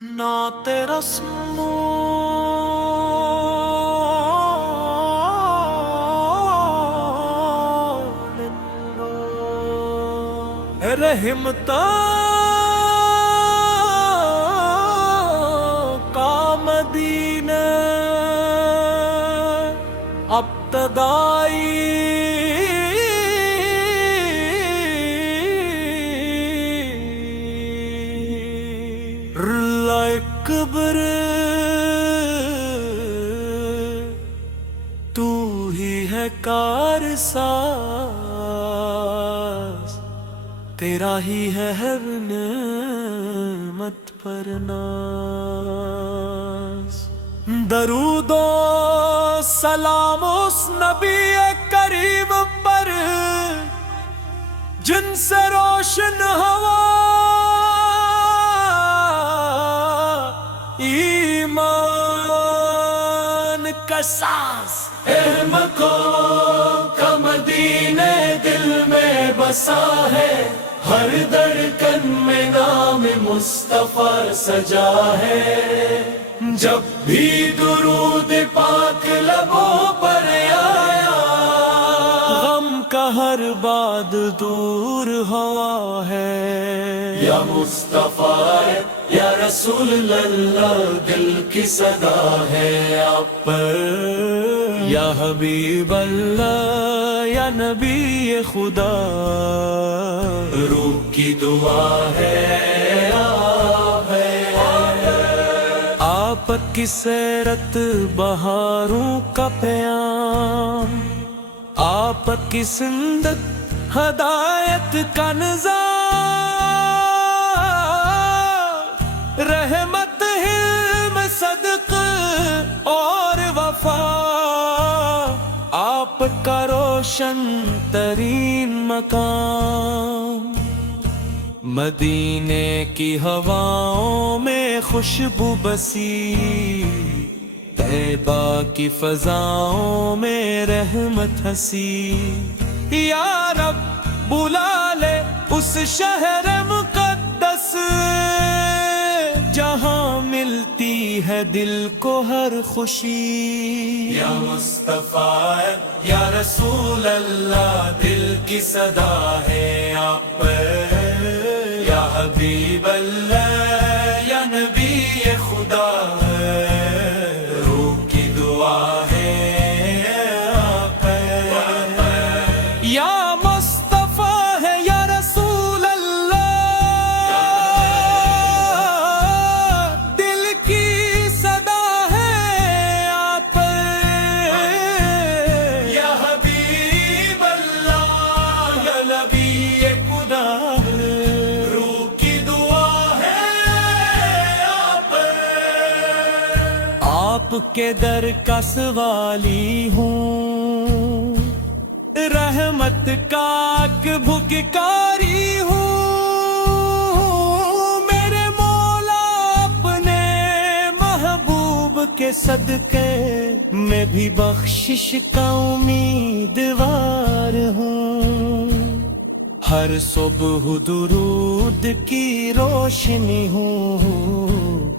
نعت رسم رحمتا کا مدینہ ابتدائی کبر تو ہی ہے کارساز تیرا ہی ہے ہر نعمت پر ناز درود و سلام اس نبی کریم پر جن سے روشن ہوا ایمان کا ساز علم کو کا مدینہ دل میں بسا ہے ہر دھڑکن میں نام مصطفیٰ سجا ہے جب بھی درود پاک لبوں پر آیا غم کا ہر باد دور ہوا ہے یا مصطفیٰ یا رسول اللہ دل کی صدا ہے آپ پر یا حبیب اللہ یا نبی خدا روح کی دعا ہے آپ کی سیرت بہاروں کا پیام آپ کی سندت ہدایت کا نظام رحمت حلم صدق اور وفا آپ کا روشن ترین مقام مدینے کی ہواؤں میں خوشبو بسی طیبہ کی فضاؤں میں رحمت ہنسی یا رب بلا لے اس شہر مقدس جہاں ملتی ہے دل کو ہر خوشی یا مصطفیٰ یا رسول اللہ دل کی صدا ہے آپ پر یا حبیب اللہ یا نبی خدا روح کی دعا ہے آپ پر یا مصطفیٰ ہے یا رسول اللہ دل کی صدا ہے آپ پر یا حبیب اللہ یا نبی خدا آپ کے در کا سوالی ہوں رحمت کا بھکاری ہوں میرے مولا اپنے محبوب کے صدقے میں بھی بخشش کا امیدوار ہوں ہر صبح درود کی روشنی ہوں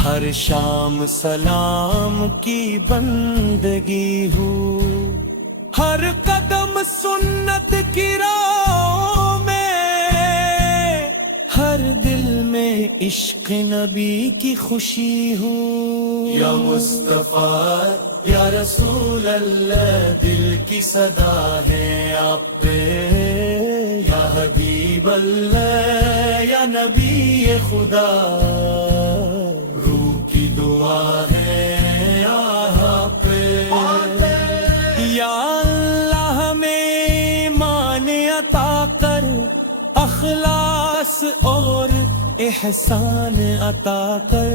ہر شام سلام کی بندگی ہو ہر قدم سنت کی راہ میں ہر دل میں عشق نبی کی خوشی ہو یا مصطفیٰ یا رسول اللہ دل کی صدا ہے آپ پہ یا حبیب اللہ یا نبی خدا دعا ہے آپ یا اللہ ہمیں ایمان عطا کر اخلاص اور احسان عطا کر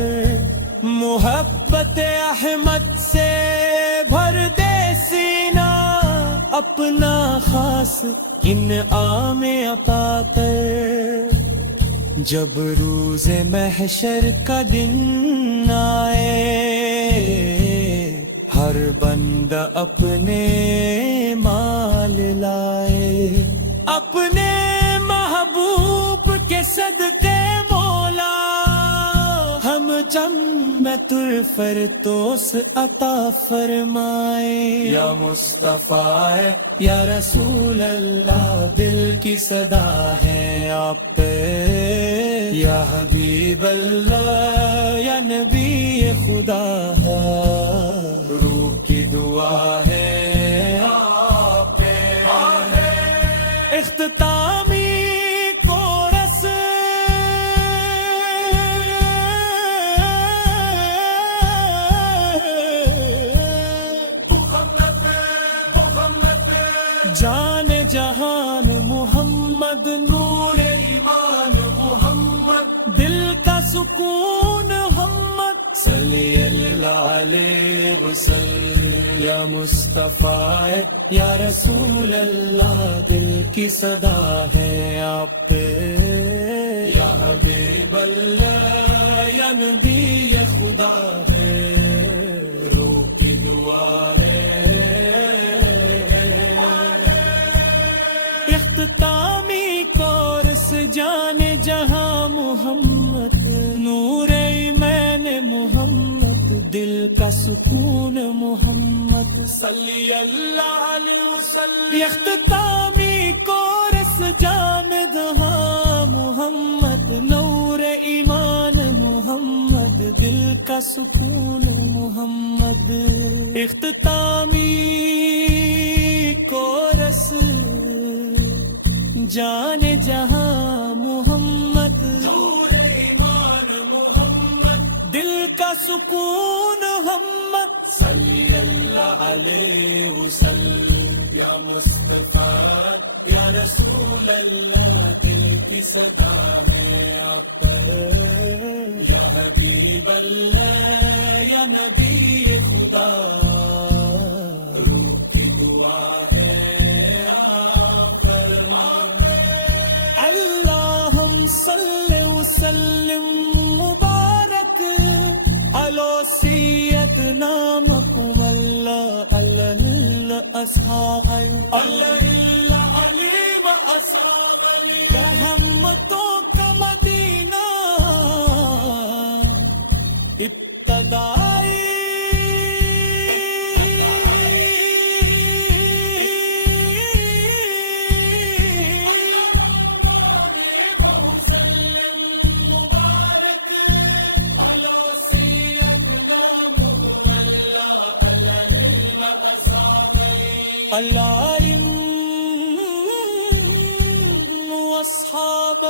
محبت احمد سے بھر دے سینہ اپنا خاص انعام عطا کر جب روز محشر کا دن آئے ہر بندہ اپنے مال لائے اپنے محبوب کے صدقے مولا ہم چم میں تر توس عطا فرمائے، یا مصطفیٰ ہے یا رسول اللہ دل کی صدا ہے آپ پہ، یا حبیب اللہ یا نبی خدا ہے، روح کی دعا ہے آپ پہ، اختتامی کورس جان جہان محمد، نور ایمان محمد، دل کا سکون محمد، صلی اللہ علیہ وسلم، یا مصطفیٰ ہے یا رسول اللہ دل کی صدا ہے آپ پہ، یا حبیب اللہ یا نبی خدا ہے، روح کی دعا ہے، اختتامی کورس جان جہاں محمد، نور ایمان محمد، دل کا سکون محمد، صلی اللہ علیہ وسلم، اختتامی کورس جان جہاں محمد، نور ایمان محمد، دل کا سکون محمد، اختتامی کورس جان جہاں محمد، نور ایمان محمد، دل کا سکون محمد، صلی اللہ علیہ وسلم، یا مصطفیٰ یا رسول اللہ دل کی صدا ہے آپ پر، یا حبیب اللہ یا نبی خدا، روح کی دعا ہے صلی وسلم مبارک علی سیدنا محمد اللہ اصحاب اللہ علیم اصحاب رحمتوں کا مدینہ ابتدائی علائم واصحاب